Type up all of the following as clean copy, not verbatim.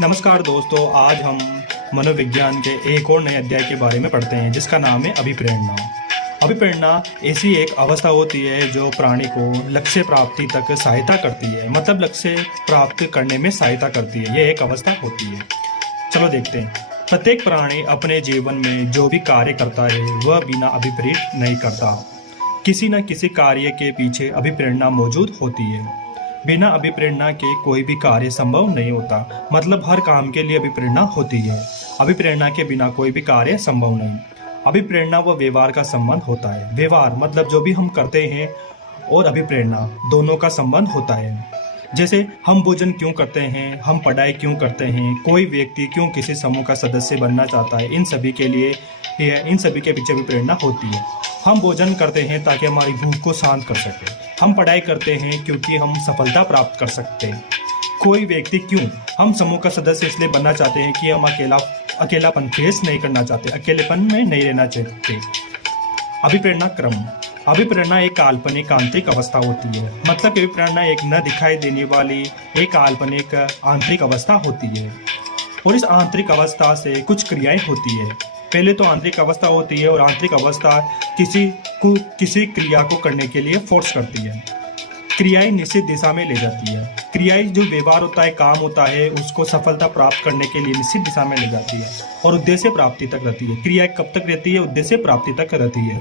नमस्कार दोस्तों, आज हम मनोविज्ञान के एक और नए अध्याय के बारे में पढ़ते हैं जिसका नाम है अभिप्रेरणा। अभिप्रेरणा ऐसी एक अवस्था होती है जो प्राणी को लक्ष्य प्राप्ति तक सहायता करती है, मतलब लक्ष्य प्राप्त करने में सहायता करती है। यह एक अवस्था होती है। चलो देखते हैं। प्रत्येक प्राणी अपने जीवन में जो भी कार्य करता है वह बिना अभिप्रेरित नहीं करता। किसी न किसी कार्य के पीछे अभिप्रेरणा मौजूद होती है। बिना अभिप्रेरणा के कोई भी कार्य संभव नहीं होता, मतलब हर काम के लिए अभिप्रेरणा होती है। अभिप्रेरणा के बिना कोई भी कार्य संभव नहीं। अभिप्रेरणा व व्यवहार का संबंध होता है। व्यवहार मतलब जो भी हम करते हैं, और अभिप्रेरणा दोनों का संबंध होता है। जैसे हम भोजन क्यों करते हैं, हम पढ़ाई क्यों करते हैं, कोई व्यक्ति क्यों किसी समूह का सदस्य बनना चाहता है, इन सभी के पीछे अभिप्रेरणा होती है। हम भोजन करते हैं ताकि हमारी भूख को शांत कर सके। हम पढ़ाई करते हैं क्योंकि हम सफलता प्राप्त कर सकते हैं। कोई व्यक्ति क्यों, हम समूह का सदस्य इसलिए बनना चाहते हैं कि हम अकेलापन फेस नहीं करना चाहते, अकेलेपन में नहीं रहना चाहते। अभिप्रेरणा क्रम। अभिप्रेरणा एक काल्पनिक आंतरिक अवस्था होती है, मतलब अभिप्रेरणा एक न दिखाई देने वाली एक काल्पनिक आंतरिक अवस्था होती है, और इस आंतरिक अवस्था से कुछ क्रियाएं होती है। पहले तो आंतरिक अवस्था होती है, और आंतरिक अवस्था किसी क्रिया को करने के लिए फोर्स करती है। क्रियाएं निश्चित दिशा में ले जाती है। क्रियाएं जो व्यवहार होता है, काम होता है, उसको सफलता प्राप्त करने के लिए निश्चित दिशा में ले जाती है और उद्देश्य प्राप्ति तक रहती है। क्रियाएं कब तक रहती है? उद्देश्य प्राप्ति तक रहती है।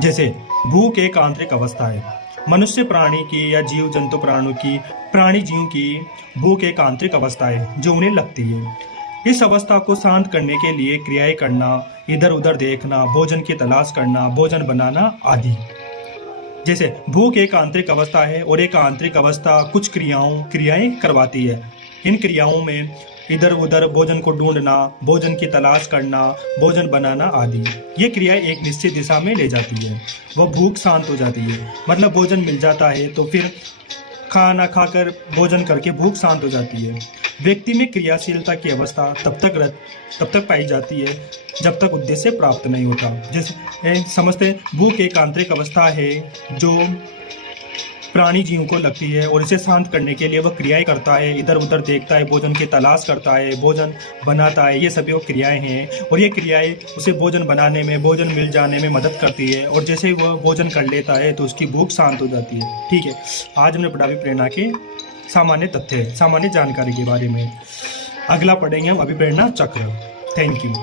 जैसे भूख एक आंतरिक अवस्था है। मनुष्य प्राणी की या जीव जंतु प्राणी जीव की भूख एक आंतरिक अवस्था है जो उन्हें लगती है। इस अवस्था को शांत करने के लिए क्रियाएं करना, इधर उधर देखना, भोजन की तलाश करना, भोजन बनाना आदि। जैसे भूख एक आंतरिक अवस्था है और एक आंतरिक अवस्था कुछ क्रियाएं करवाती है। इन क्रियाओं में इधर उधर भोजन को ढूंढना, भोजन की तलाश करना, भोजन बनाना आदि। ये क्रियाएं एक निश्चित दिशा में ले जाती है। वह भूख शांत हो जाती है, मतलब भोजन मिल जाता है तो फिर खाना खाकर भोजन करके भूख शांत हो जाती है। व्यक्ति में क्रियाशीलता की अवस्था तब तक पाई जाती है जब तक उद्देश्य प्राप्त नहीं होता। जैसे समझते हैं, भूख एक आंतरिक अवस्था है जो प्राणी जीव को लगती है, और इसे शांत करने के लिए वह क्रियाएं करता है, इधर उधर देखता है, भोजन की तलाश करता है, भोजन बनाता है। ये सभी वो क्रियाएं हैं, और ये क्रियाएं उसे भोजन बनाने में, भोजन मिल जाने में मदद करती है, और जैसे ही वह भोजन कर लेता है तो उसकी भूख शांत हो जाती है। ठीक है, आज हमने पढ़ा अभिप्रेरणा के सामान्य तथ्य, सामान्य जानकारी के बारे में। अगला पढ़ेंगे हम अभिप्रेरणा चक्र। Thank you.